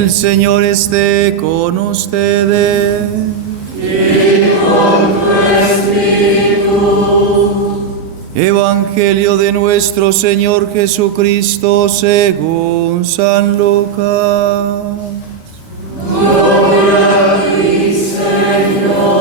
El Señor esté con ustedes. Y con tu espíritu. Evangelio de nuestro Señor Jesucristo según San Lucas. Gloria a ti, Señor.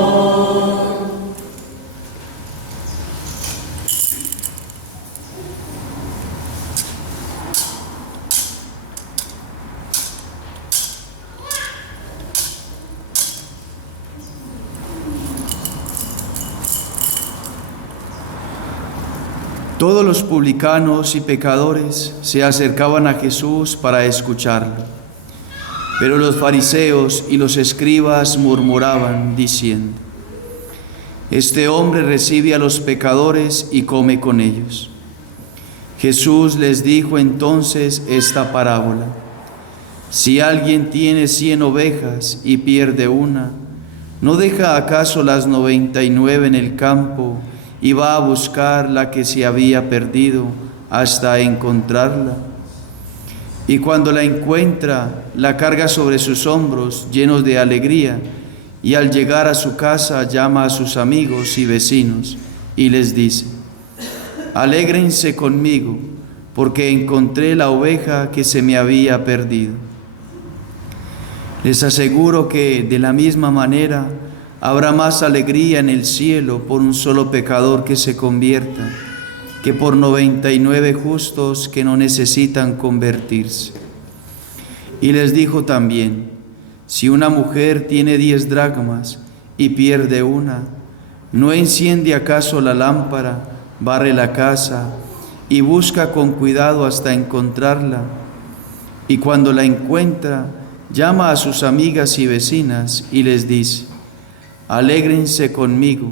Todos los publicanos y pecadores se acercaban a Jesús para escucharlo. Pero los fariseos y los escribas murmuraban, diciendo: Este hombre recibe a los pecadores y come con ellos. Jesús les dijo entonces esta parábola: Si alguien tiene 100 ovejas y pierde una, ¿no deja acaso las 99 en el campo y va a buscar la que se había perdido hasta encontrarla? Y cuando la encuentra, la carga sobre sus hombros, llenos de alegría, y al llegar a su casa llama a sus amigos y vecinos y les dice: Alégrense conmigo, porque encontré la oveja que se me había perdido. Les aseguro que de la misma manera habrá más alegría en el cielo por un solo pecador que se convierta, que por 99 justos que no necesitan convertirse. Y les dijo también: Si una mujer tiene 10 dracmas y pierde una, ¿no enciende acaso la lámpara, barre la casa y busca con cuidado hasta encontrarla? Y cuando la encuentra, llama a sus amigas y vecinas y les dice: Alégrense conmigo,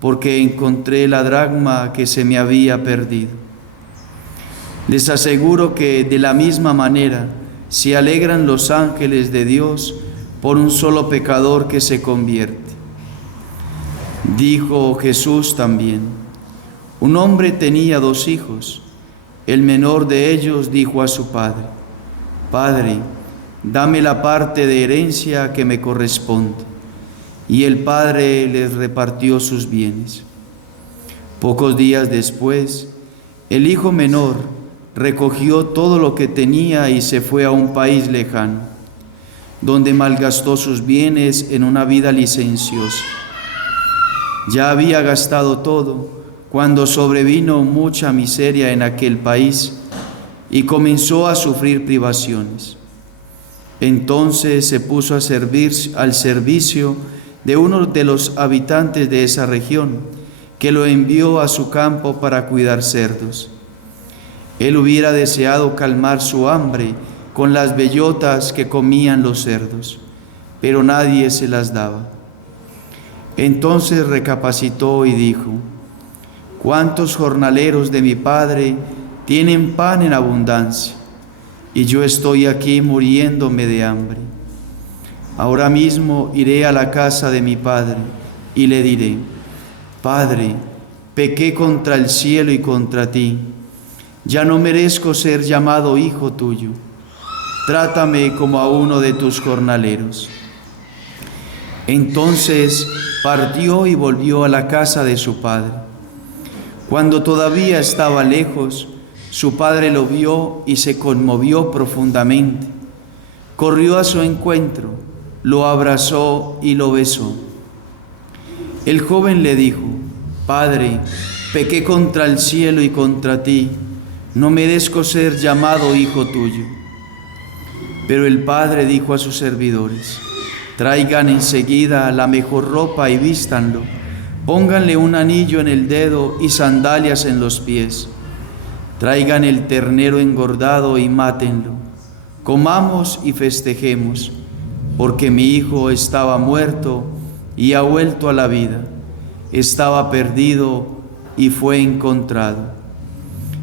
porque encontré la dracma que se me había perdido. Les aseguro que de la misma manera se alegran los ángeles de Dios por un solo pecador que se convierte. Dijo Jesús también: Un hombre tenía 2 hijos. El menor de ellos dijo a su padre: Padre, dame la parte de herencia que me corresponde. Y el padre les repartió sus bienes. Pocos días después, el hijo menor recogió todo lo que tenía y se fue a un país lejano, donde malgastó sus bienes en una vida licenciosa. Ya había gastado todo cuando sobrevino mucha miseria en aquel país y comenzó a sufrir privaciones. Entonces se puso a servir al servicio de uno de los habitantes de esa región, que lo envió a su campo para cuidar cerdos. Él hubiera deseado calmar su hambre con las bellotas que comían los cerdos, pero nadie se las daba. Entonces recapacitó y dijo: ¿Cuántos jornaleros de mi padre tienen pan en abundancia, y yo estoy aquí muriéndome de hambre? Ahora mismo iré a la casa de mi padre y le diré: Padre, pequé contra el cielo y contra ti. Ya no merezco ser llamado hijo tuyo. Trátame como a uno de tus jornaleros. Entonces partió y volvió a la casa de su padre. Cuando todavía estaba lejos, su padre lo vio y se conmovió profundamente. Corrió a su encuentro, lo abrazó y lo besó. El joven le dijo: Padre, pequé contra el cielo y contra ti, no merezco ser llamado hijo tuyo. Pero el padre dijo a sus servidores: Traigan enseguida la mejor ropa y vístanlo, pónganle un anillo en el dedo y sandalias en los pies. Traigan el ternero engordado y mátenlo. Comamos y festejemos, porque mi hijo estaba muerto y ha vuelto a la vida, estaba perdido y fue encontrado.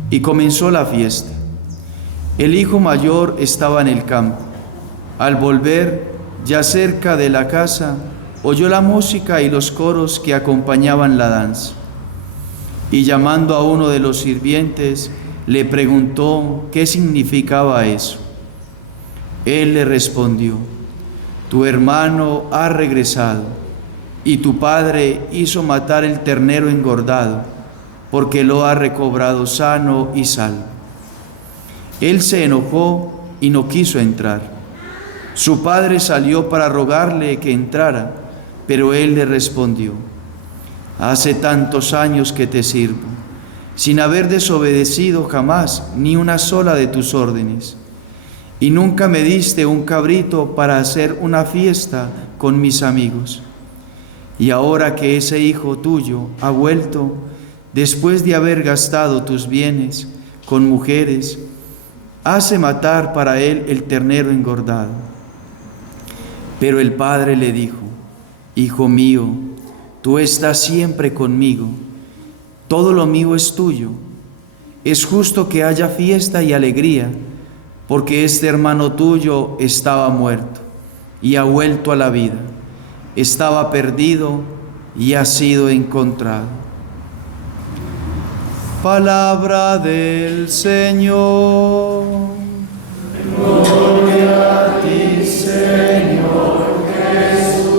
Y comenzó la fiesta. El hijo mayor estaba en el campo. Al volver, ya cerca de la casa, oyó la música y los coros que acompañaban la danza. Y llamando a uno de los sirvientes, le preguntó qué significaba eso. Él le respondió: tu hermano ha regresado, y tu padre hizo matar el ternero engordado, porque lo ha recobrado sano y salvo. Él se enojó y no quiso entrar. Su padre salió para rogarle que entrara, pero él le respondió: hace tantos años que te sirvo, sin haber desobedecido jamás ni una sola de tus órdenes, y nunca me diste un cabrito para hacer una fiesta con mis amigos. Y ahora que ese hijo tuyo ha vuelto, después de haber gastado tus bienes con mujeres, hace matar para él el ternero engordado. Pero el padre le dijo: hijo mío, tú estás siempre conmigo, todo lo mío es tuyo. Es justo que haya fiesta y alegría, porque este hermano tuyo estaba muerto y ha vuelto a la vida, estaba perdido y ha sido encontrado. Palabra del Señor. Gloria a ti, Señor Jesús.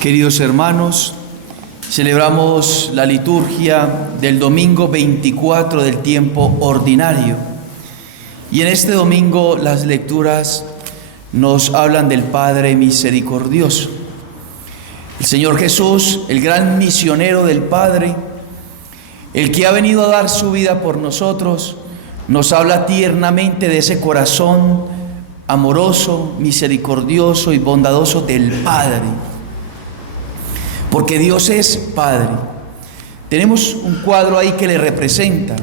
Queridos hermanos, celebramos la liturgia del domingo 24 del tiempo ordinario. Y en este domingo las lecturas nos hablan del Padre misericordioso. El Señor Jesús, el gran misionero del Padre, el que ha venido a dar su vida por nosotros, nos habla tiernamente de ese corazón amoroso, misericordioso y bondadoso del Padre. Porque Dios es Padre. Tenemos un cuadro ahí que le representa.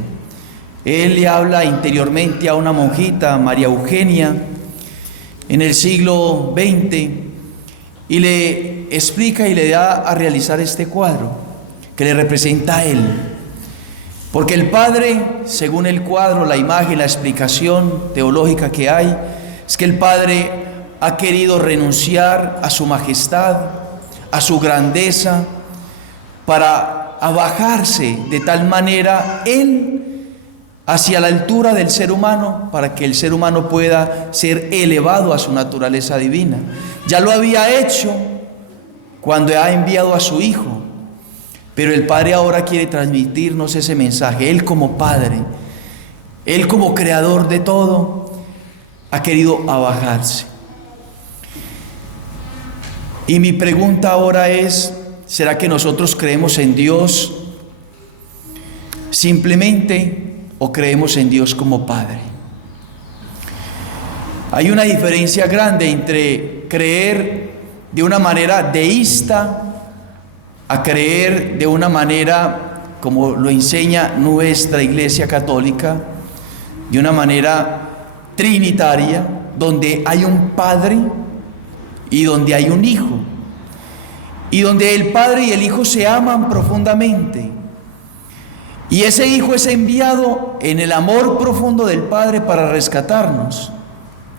Él le habla interiormente a una monjita, María Eugenia, en el siglo XX, y le explica y le da a realizar este cuadro que le representa a él. Porque el Padre, según el cuadro, la imagen, la explicación teológica que hay, es que el Padre ha querido renunciar a su majestad, a su grandeza, para abajarse de tal manera Él hacia la altura del ser humano, para que el ser humano pueda ser elevado a su naturaleza divina. Ya lo había hecho cuando ha enviado a su Hijo, pero el Padre ahora quiere transmitirnos ese mensaje. Él como Padre, Él como creador de todo, ha querido abajarse. Y mi pregunta ahora es: ¿será que nosotros creemos en Dios simplemente o creemos en Dios como Padre? Hay una diferencia grande entre creer de una manera deísta a creer de una manera, como lo enseña nuestra Iglesia Católica, de una manera trinitaria, donde hay un Padre y donde hay un Hijo, y donde el Padre y el Hijo se aman profundamente, y ese Hijo es enviado en el amor profundo del Padre para rescatarnos.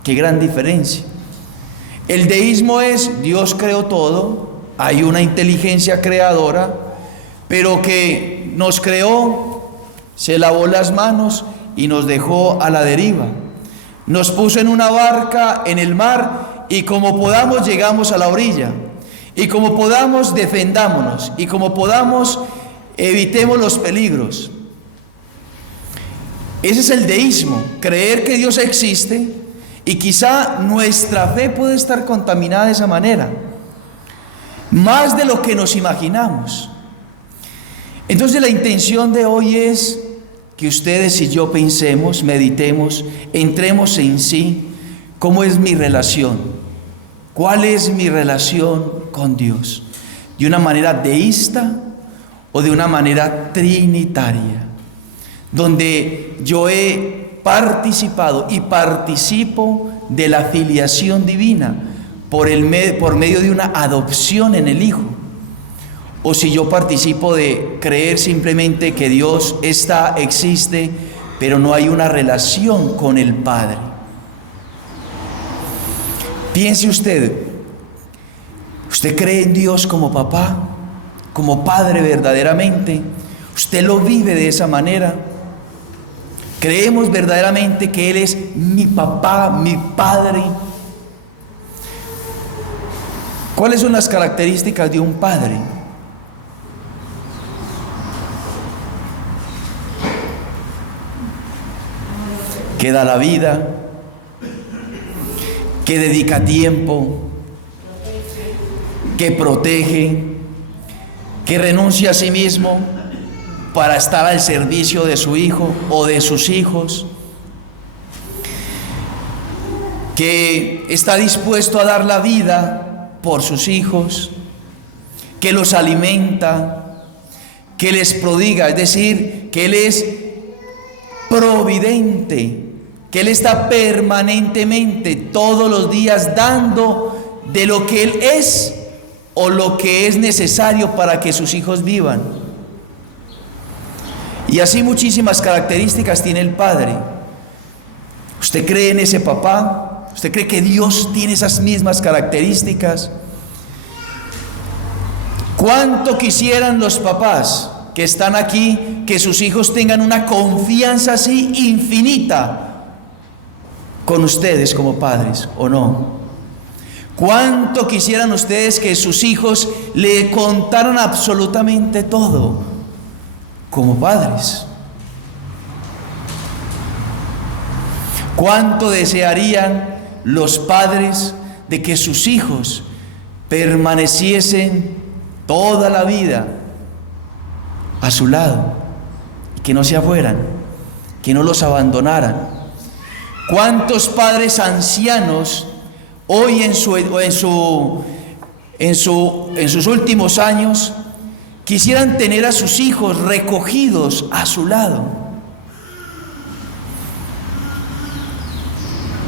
¡Qué gran diferencia! El deísmo es: Dios creó todo, hay una inteligencia creadora, pero que nos creó, se lavó las manos y nos dejó a la deriva. Nos puso en una barca en el mar, y como podamos llegamos a la orilla, y como podamos defendámonos, y como podamos evitemos los peligros. Ese es el deísmo, creer que Dios existe, y quizá nuestra fe puede estar contaminada de esa manera, más de lo que nos imaginamos. Entonces la intención de hoy es que ustedes y yo pensemos, meditemos, entremos en sí. ¿Cómo es mi relación ¿Cuál es mi relación con Dios? ¿De una manera deísta o de una manera trinitaria? Donde yo he participado y participo de la filiación divina por medio de una adopción en el Hijo. O si yo participo de creer simplemente que Dios existe, pero no hay una relación con el Padre. Piense usted cree en Dios como papá, como Padre verdaderamente. Usted lo vive de esa manera. Creemos verdaderamente que Él es mi papá, mi Padre. ¿Cuáles son las características de un padre? Que da la vida, que dedica tiempo, que protege, que renuncia a sí mismo para estar al servicio de su hijo o de sus hijos, que está dispuesto a dar la vida por sus hijos, que los alimenta, que les prodiga, es decir, que Él es providente, que Él está permanentemente todos los días dando de lo que Él es o lo que es necesario para que sus hijos vivan. Y así muchísimas características tiene el Padre. ¿Usted cree en ese papá? ¿Usted cree que Dios tiene esas mismas características? ¿Cuánto quisieran los papás que están aquí que sus hijos tengan una confianza así infinita con ustedes como padres, o no? ¿Cuánto quisieran ustedes que sus hijos le contaran absolutamente todo como padres? ¿Cuánto desearían los padres de que sus hijos permaneciesen toda la vida a su lado y que no se fueran, que no los abandonaran? ¿Cuántos padres ancianos hoy en sus últimos años quisieran tener a sus hijos recogidos a su lado?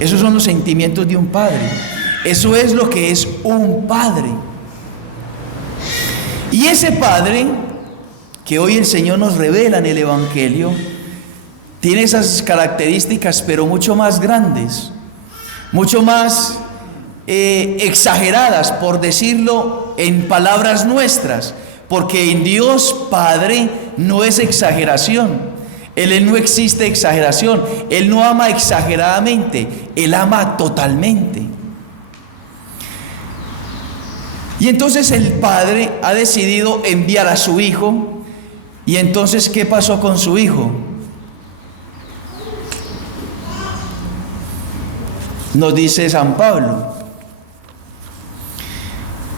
Esos son los sentimientos de un padre. Eso es lo que es un padre. Y ese padre que hoy el Señor nos revela en el Evangelio tiene esas características, pero mucho más grandes, mucho más exageradas, por decirlo en palabras nuestras, porque en Dios Padre no es exageración. En Él no existe exageración. Él no ama exageradamente, Él ama totalmente. Y entonces el Padre ha decidido enviar a su Hijo. Y entonces, ¿qué pasó con su Hijo? Nos dice San Pablo: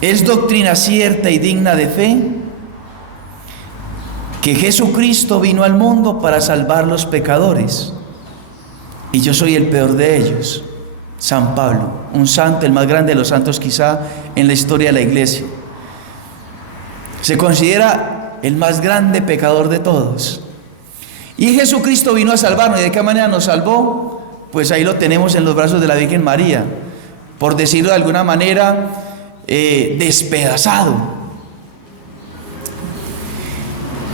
es doctrina cierta y digna de fe que Jesucristo vino al mundo para salvar los pecadores, y yo soy el peor de ellos. San Pablo, un santo, el más grande de los santos quizá en la historia de la iglesia. Se considera el más grande pecador de todos. Y Jesucristo vino a salvarnos. ¿Y de qué manera nos salvó? Pues ahí lo tenemos en los brazos de la Virgen María, por decirlo de alguna manera, despedazado.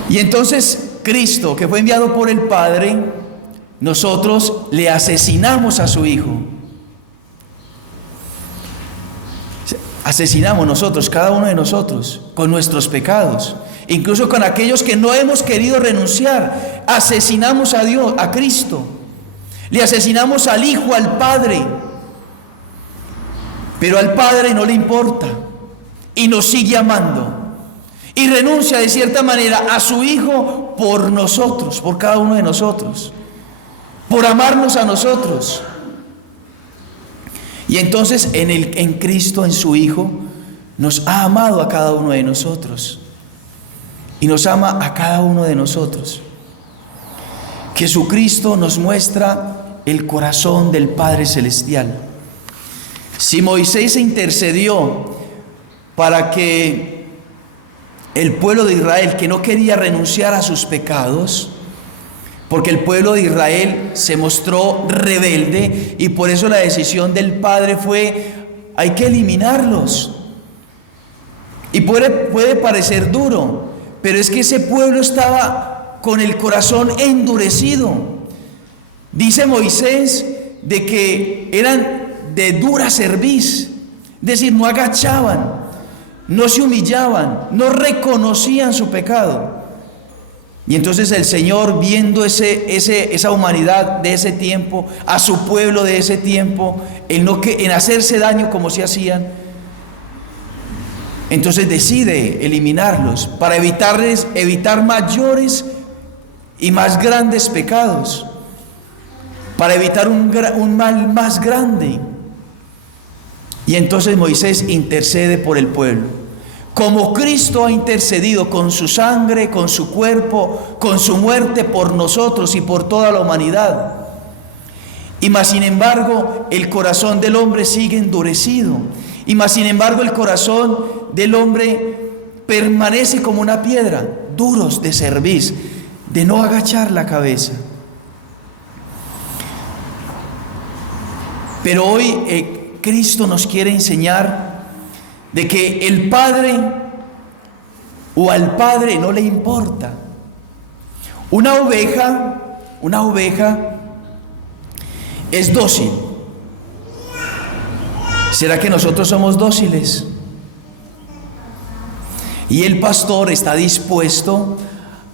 Y entonces Cristo, que fue enviado por el Padre, nosotros le asesinamos a su Hijo. Asesinamos nosotros, cada uno de nosotros, con nuestros pecados, incluso con aquellos que no hemos querido renunciar. Asesinamos a Dios, a Cristo. Le asesinamos al Hijo, al Padre. Pero al Padre no le importa y nos sigue amando. Y renuncia de cierta manera a su Hijo por nosotros, por cada uno de nosotros, por amarnos a nosotros. Y entonces en Cristo, en su Hijo, nos ha amado a cada uno de nosotros. Y nos ama a cada uno de nosotros. Jesucristo nos muestra el corazón del Padre Celestial. Si Moisés intercedió para que el pueblo de Israel, que no quería renunciar a sus pecados, porque el pueblo de Israel se mostró rebelde, y por eso la decisión del Padre fue: hay que eliminarlos. Y puede parecer duro, pero es que ese pueblo estaba con el corazón endurecido. Dice Moisés de que eran de dura cerviz, es decir, no agachaban, no se humillaban, no reconocían su pecado. Y entonces el Señor, viendo esa humanidad de ese tiempo, a su pueblo de ese tiempo, en hacerse daño como se hacían, entonces decide eliminarlos para evitar mayores y más grandes pecados, para evitar un mal más grande. Y entonces Moisés intercede por el pueblo, como Cristo ha intercedido con su sangre, con su cuerpo, con su muerte por nosotros y por toda la humanidad. Y más sin embargo, el corazón del hombre sigue endurecido. Y más sin embargo, el corazón del hombre permanece como una piedra, duros de cerviz, de no agachar la cabeza. Pero hoy Cristo nos quiere enseñar de que el Padre, o al Padre no le importa. Una oveja es dócil. ¿Será que nosotros somos dóciles? Y el pastor está dispuesto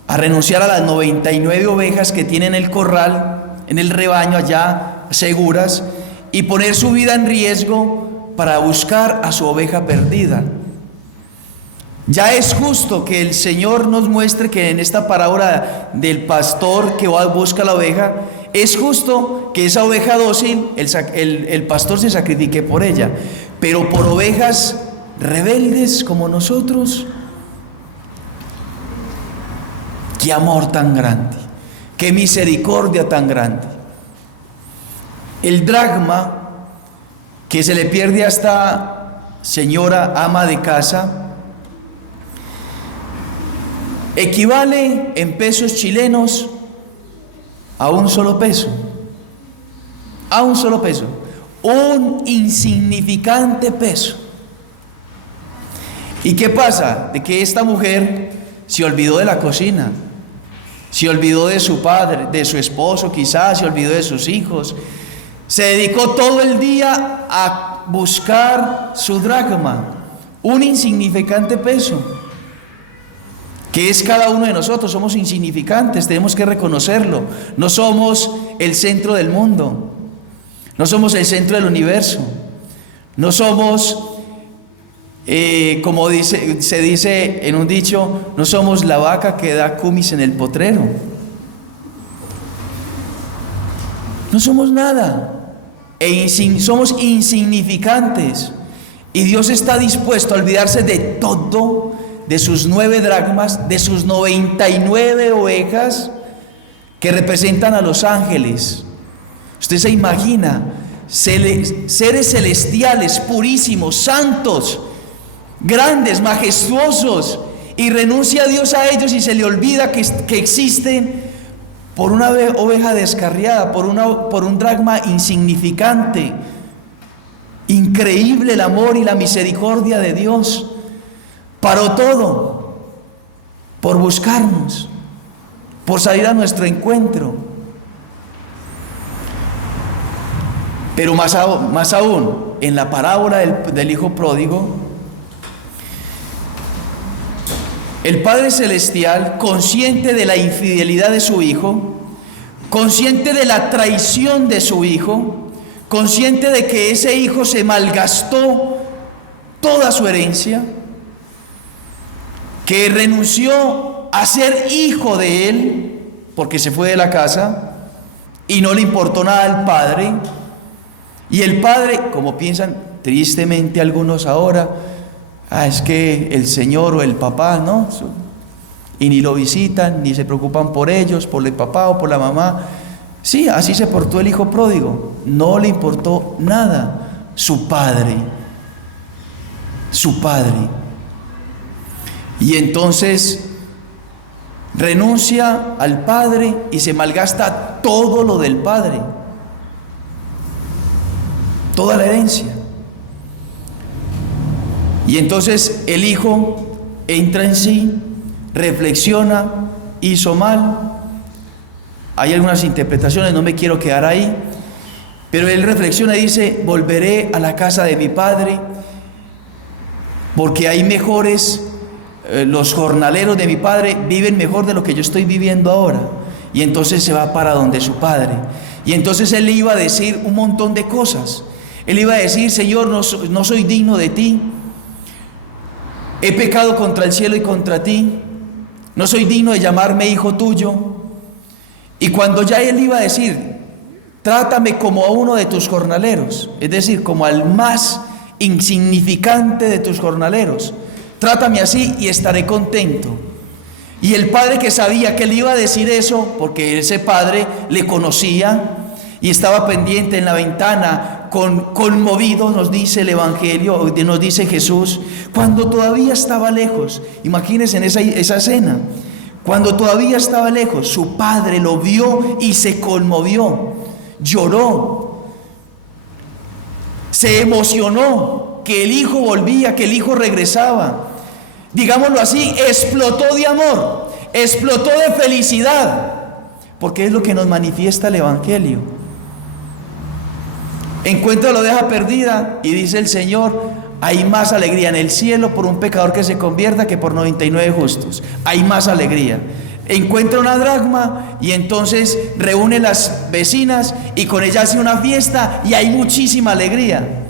a renunciar a las 99 ovejas que tiene en el corral, en el rebaño allá, seguras, y poner su vida en riesgo para buscar a su oveja perdida. Ya es justo que el Señor nos muestre que en esta parábola del pastor que busca la oveja, es justo que esa oveja dócil, el pastor se sacrifique por ella. Pero por ovejas rebeldes como nosotros, qué amor tan grande, qué misericordia tan grande. El dracma que se le pierde a esta señora ama de casa equivale en pesos chilenos a un solo peso. A un solo peso. Un insignificante peso. ¿Y qué pasa? De que esta mujer se olvidó de la cocina, se olvidó de su padre, de su esposo quizás, se olvidó de sus hijos. Se dedicó todo el día a buscar su dracma, un insignificante peso, que es cada uno de nosotros. Somos insignificantes, tenemos que reconocerlo. No somos el centro del mundo, no somos el centro del universo, no somos, como se dice en un dicho, no somos la vaca que da cumis en el potrero. No somos nada. Somos insignificantes, y Dios está dispuesto a olvidarse de todo, de sus 9 dracmas, de sus 99 ovejas que representan a los ángeles. Usted se imagina, seres celestiales, purísimos, santos, grandes, majestuosos, y renuncia a Dios a ellos y se le olvida que existen por una oveja descarriada, por un dracma insignificante. Increíble el amor y la misericordia de Dios. Paró todo por buscarnos, por salir a nuestro encuentro. Pero más aún, en la parábola del hijo pródigo, el Padre Celestial, consciente de la infidelidad de su hijo, consciente de la traición de su hijo, consciente de que ese hijo se malgastó toda su herencia, que renunció a ser hijo de él porque se fue de la casa y no le importó nada al padre. Y el padre, como piensan tristemente algunos ahora, es que el señor o el papá, ¿no? Y ni lo visitan, ni se preocupan por ellos, por el papá o por la mamá. Sí, así se portó el hijo pródigo. No le importó nada. su padre. Su padre. Y entonces renuncia al padre y se malgasta todo lo del padre, toda la herencia. Y entonces el hijo entra en sí, reflexiona, hizo mal. Hay algunas interpretaciones, no me quiero quedar ahí, pero él reflexiona y dice: volveré a la casa de mi padre, porque hay mejores, los jornaleros de mi padre viven mejor de lo que yo estoy viviendo ahora. Y entonces se va para donde su padre. Y entonces él le iba a decir un montón de cosas. Él iba a decir: Señor, no soy digno de ti. He pecado contra el cielo y contra ti. No soy digno de llamarme hijo tuyo. Y cuando ya él iba a decir: trátame como a uno de tus jornaleros, es decir, como al más insignificante de tus jornaleros, trátame así y estaré contento. Y el padre, que sabía que él iba a decir eso, porque ese padre le conocía y estaba pendiente en la ventana, conmovido, nos dice el Evangelio, nos dice Jesús, cuando todavía estaba lejos. Imagínense en esa escena, cuando todavía estaba lejos, su padre lo vio y se conmovió, lloró, se emocionó que el hijo volvía, que el hijo regresaba. Digámoslo así, explotó de amor, explotó de felicidad, porque es lo que nos manifiesta el Evangelio. Encuentra la oveja perdida y dice el Señor: hay más alegría en el cielo por un pecador que se convierta que por 99 justos. Hay más alegría. Encuentra una dracma y entonces reúne las vecinas y con ella hace una fiesta y hay muchísima alegría.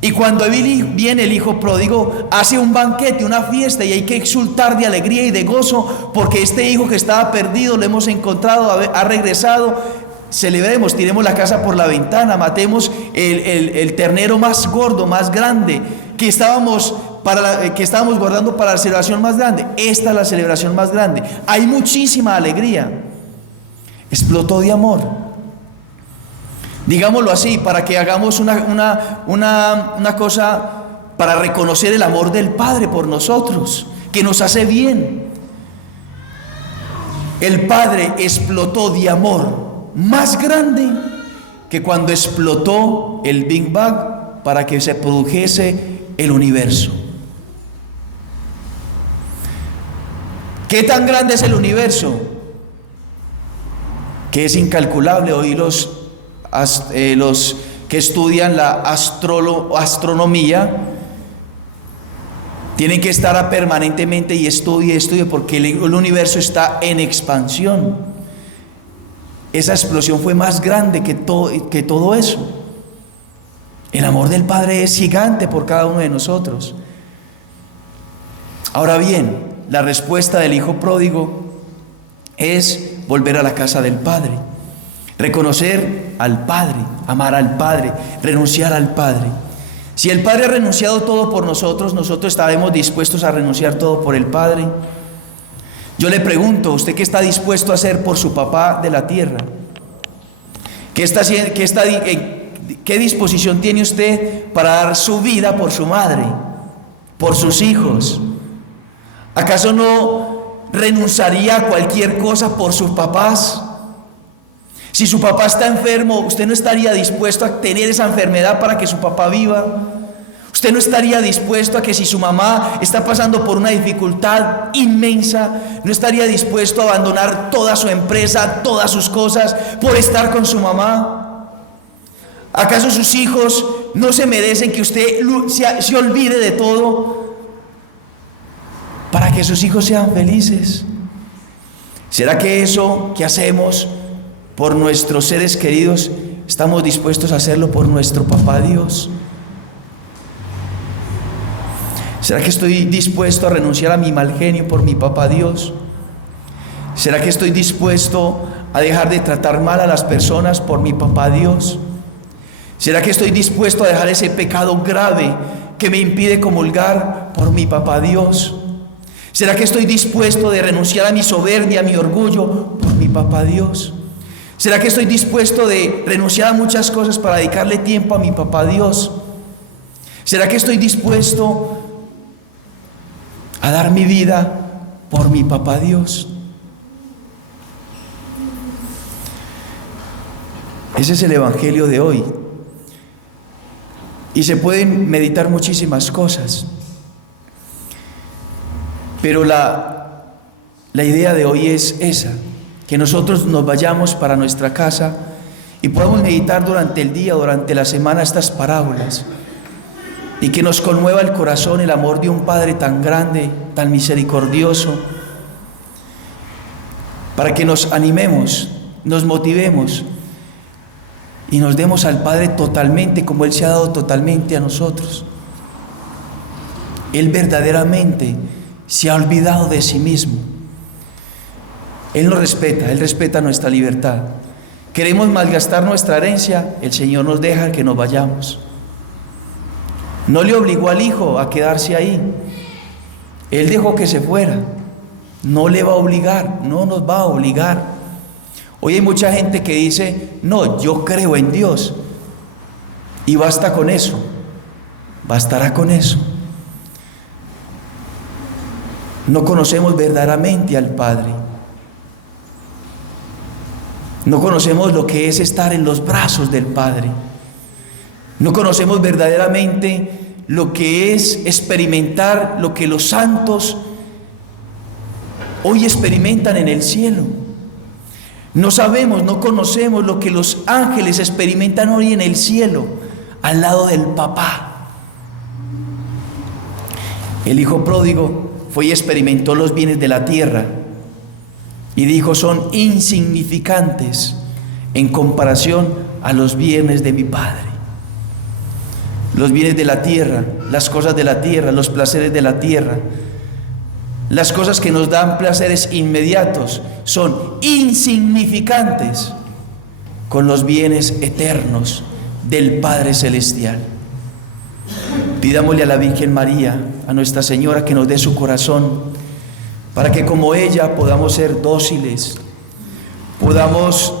Y cuando viene el hijo pródigo, hace un banquete, una fiesta, y hay que exultar de alegría y de gozo, porque este hijo que estaba perdido lo hemos encontrado, ha regresado. Celebremos, tiremos la casa por la ventana, matemos el ternero más gordo, más grande, que estábamos guardando para la celebración más grande. Esta es la celebración más grande. Hay muchísima alegría. Explotó de amor. Digámoslo así, para que hagamos una cosa para reconocer el amor del Padre por nosotros, que nos hace bien. El Padre explotó de amor más grande que cuando explotó el Big Bang para que se produjese el universo. ¿Qué tan grande es el universo? Que es incalculable. Hoy los que estudian la astronomía tienen que estar permanentemente y estudie porque el universo está en expansión. Esa explosión fue más grande que todo eso. El amor del Padre es gigante por cada uno de nosotros. Ahora bien, la respuesta del hijo pródigo es volver a la casa del Padre, reconocer al Padre, amar al Padre, renunciar al Padre. Si el Padre ha renunciado todo por nosotros, nosotros estaremos dispuestos a renunciar todo por el Padre. Yo le pregunto, ¿usted qué está dispuesto a hacer por su papá de la tierra? ¿Qué disposición tiene usted para dar su vida por su madre, por sus hijos? ¿Acaso no renunciaría a cualquier cosa por sus papás? Si su papá está enfermo, ¿usted no estaría dispuesto a tener esa enfermedad para que su papá viva? ¿Usted no estaría dispuesto a que si su mamá está pasando por una dificultad inmensa, no estaría dispuesto a abandonar toda su empresa, todas sus cosas, por estar con su mamá? ¿Acaso sus hijos no se merecen que usted se olvide de todo para que sus hijos sean felices? ¿Será que eso que hacemos por nuestros seres queridos, estamos dispuestos a hacerlo por nuestro papá Dios? ¿Será que estoy dispuesto a renunciar a mi mal genio por mi papá Dios? ¿Será que estoy dispuesto a dejar de tratar mal a las personas por mi papá Dios? ¿Será que estoy dispuesto a dejar ese pecado grave que me impide comulgar por mi papá Dios? ¿Será que estoy dispuesto de renunciar a mi soberbia, a mi orgullo por mi papá Dios? ¿Será que estoy dispuesto de renunciar a muchas cosas para dedicarle tiempo a mi papá Dios? ¿Será que estoy dispuesto a dar mi vida por mi papá Dios? Ese es el evangelio de hoy. Y se pueden meditar muchísimas cosas. Pero la idea de hoy es esa, que nosotros nos vayamos para nuestra casa y podamos meditar durante el día, durante la semana estas parábolas. Y que nos conmueva el corazón el amor de un Padre tan grande, tan misericordioso, para que nos animemos, nos motivemos y nos demos al Padre totalmente como Él se ha dado totalmente a nosotros. Él verdaderamente se ha olvidado de sí mismo. Él nos respeta, Él respeta nuestra libertad. Queremos malgastar nuestra herencia, el Señor nos deja que nos vayamos. No le obligó al hijo a quedarse ahí. Él dejó que se fuera. No le va a obligar, no nos va a obligar. Hoy hay mucha gente que dice, no, yo creo en Dios. Y basta con eso. Bastará con eso. No conocemos verdaderamente al Padre. No conocemos lo que es estar en los brazos del Padre. No conocemos verdaderamente lo que es experimentar lo que los santos hoy experimentan en el cielo. No sabemos, no conocemos lo que los ángeles experimentan hoy en el cielo, al lado del papá. El hijo pródigo fue y experimentó los bienes de la tierra y dijo, son insignificantes en comparación a los bienes de mi Padre. Los bienes de la tierra, las cosas de la tierra, los placeres de la tierra, las cosas que nos dan placeres inmediatos son insignificantes con los bienes eternos del Padre Celestial. Pidámosle a la Virgen María, a Nuestra Señora, que nos dé su corazón, para que como ella podamos ser dóciles, podamos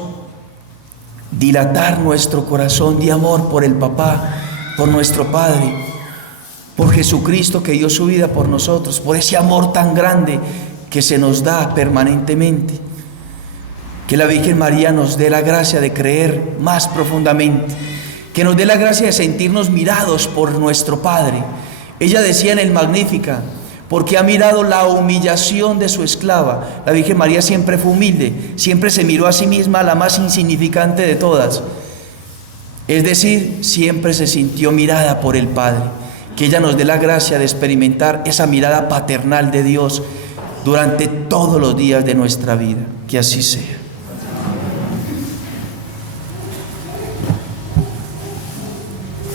dilatar nuestro corazón de amor por el papá, por nuestro Padre, por Jesucristo que dio su vida por nosotros, por ese amor tan grande que se nos da permanentemente. Que la Virgen María nos dé la gracia de creer más profundamente, que nos dé la gracia de sentirnos mirados por nuestro Padre. Ella decía en el Magnífica, porque ha mirado la humillación de su esclava. La Virgen María siempre fue humilde, siempre se miró a sí misma, la más insignificante de todas. Es decir, siempre se sintió mirada por el Padre. Que ella nos dé la gracia de experimentar esa mirada paternal de Dios durante todos los días de nuestra vida. Que así sea.